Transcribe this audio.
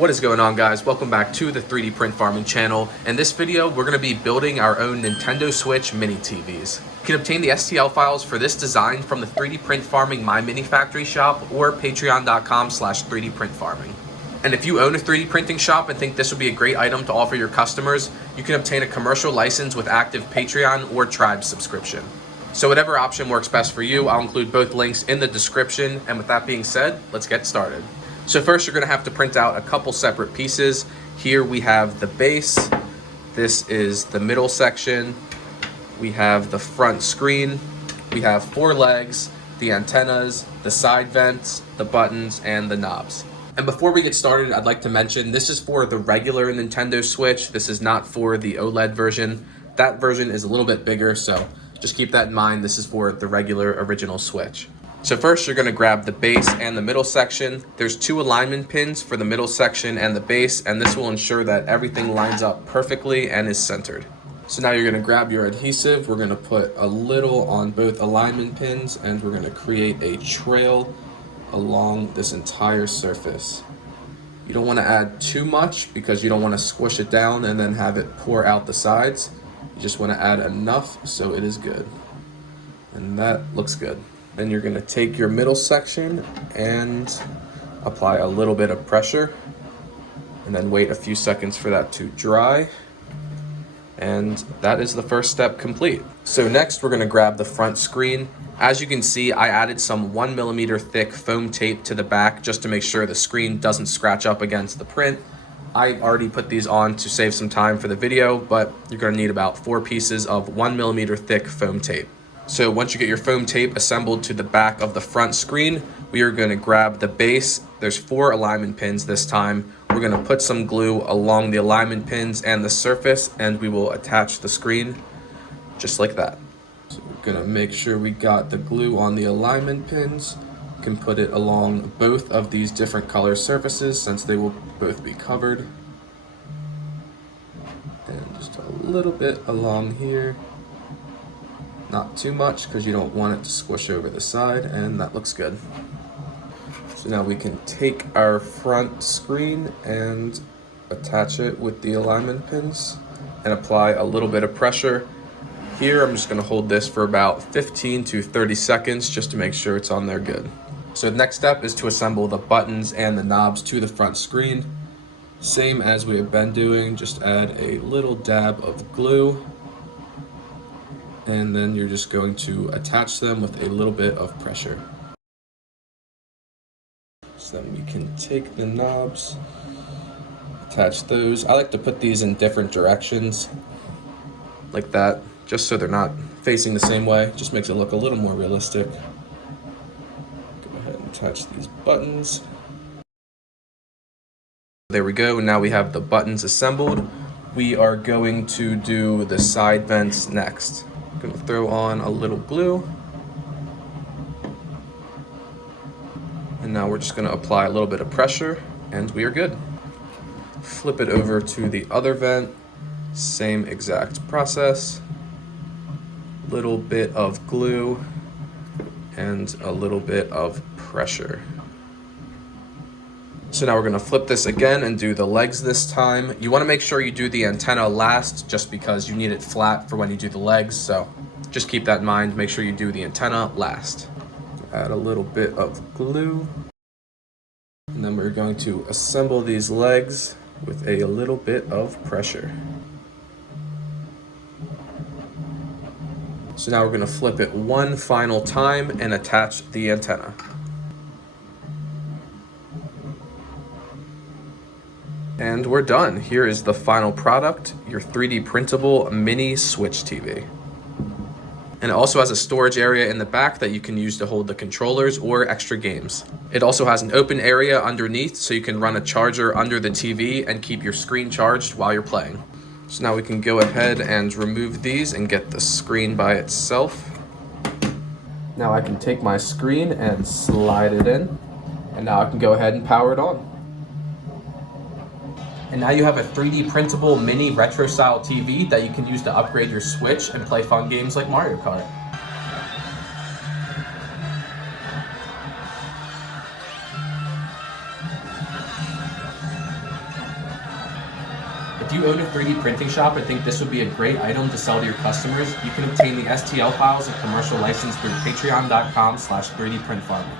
What is going on, guys? Welcome back to the 3D Print Farming channel. In this video, we're going to be building our own Nintendo Switch mini TVs. You can obtain the STL files for this design from the 3D Print Farming My Mini Factory shop or patreon.com/3dprintfarming. And if you own a 3D printing shop and think this would be a great item to offer your customers, you can obtain a commercial license with active Patreon or Tribe subscription. So whatever option works best for you, I'll include both links in the description. And with that being said, let's get started. So first, you're going to have to print out a couple separate pieces. Here we have the base. This is the middle section. We have the front screen. We have 4 legs, the antennas, the side vents, the buttons, and the knobs. And before we get started, I'd like to mention this is for the regular Nintendo Switch. This is not for the OLED version. That version is a little bit bigger, so just keep that in mind. This is for the regular original Switch. So first, you're going to grab the base and the middle section. There's 2 alignment pins for the middle section and the base, and this will ensure that everything lines up perfectly and is centered. So now you're going to grab your adhesive. We're going to put a little on both alignment pins, and we're going to create a trail along this entire surface. You don't want to add too much because you don't want to squish it down and then have it pour out the sides. You just want to add enough so it is good. And that looks good. Then you're going to take your middle section and apply a little bit of pressure and then wait a few seconds for that to dry. And that is the first step complete. So next, we're going to grab the front screen. As you can see, I added some 1mm thick foam tape to the back just to make sure the screen doesn't scratch up against the print. I already put these on to save some time for the video, but you're going to need about 4 pieces of 1mm thick foam tape. So once you get your foam tape assembled to the back of the front screen, we are going to grab the base. There's 4 alignment pins this time. We're going to put some glue along the alignment pins and the surface, and we will attach the screen just like that. So we're going to make sure we got the glue on the alignment pins. You can put it along both of these different color surfaces since they will both be covered. And just a little bit along here. Not too much because you don't want it to squish over the side, and that looks good. So now we can take our front screen and attach it with the alignment pins and apply a little bit of pressure. Here, I'm just going to hold this for about 15 to 30 seconds just to make sure it's on there good. So the next step is to assemble the buttons and the knobs to the front screen. Same as we have been doing, just add a little dab of glue. And then you're just going to attach them with a little bit of pressure. So then we can take the knobs, attach those. I like to put these in different directions, like that, just so they're not facing the same way. Just makes it look a little more realistic. Go ahead and attach these buttons. There we go. Now we have the buttons assembled. We are going to do the side vents next. Going to throw on a little glue. And now we're just going to apply a little bit of pressure and we are good. Flip it over to the other vent. Same exact process. Little bit of glue and a little bit of pressure. So now we're going to flip this again and do the legs this time. You want to make sure you do the antenna last just because you need it flat for when you do the legs. So just keep that in mind. Make sure you do the antenna last. Add a little bit of glue. And then we're going to assemble these legs with a little bit of pressure. So now we're going to flip it one final time and attach the antenna. And we're done. Here is the final product, your 3D printable mini Switch TV. And it also has a storage area in the back that you can use to hold the controllers or extra games. It also has an open area underneath so you can run a charger under the TV and keep your screen charged while you're playing. So now we can go ahead and remove these and get the screen by itself. Now I can take my screen and slide it in. And now I can go ahead and power it on. And now you have a 3D printable mini retro style TV that you can use to upgrade your Switch and play fun games like Mario Kart. If you own a 3D printing shop and think this would be a great item to sell to your customers, you can obtain the STL files and commercial license through patreon.com/3dprintfarming.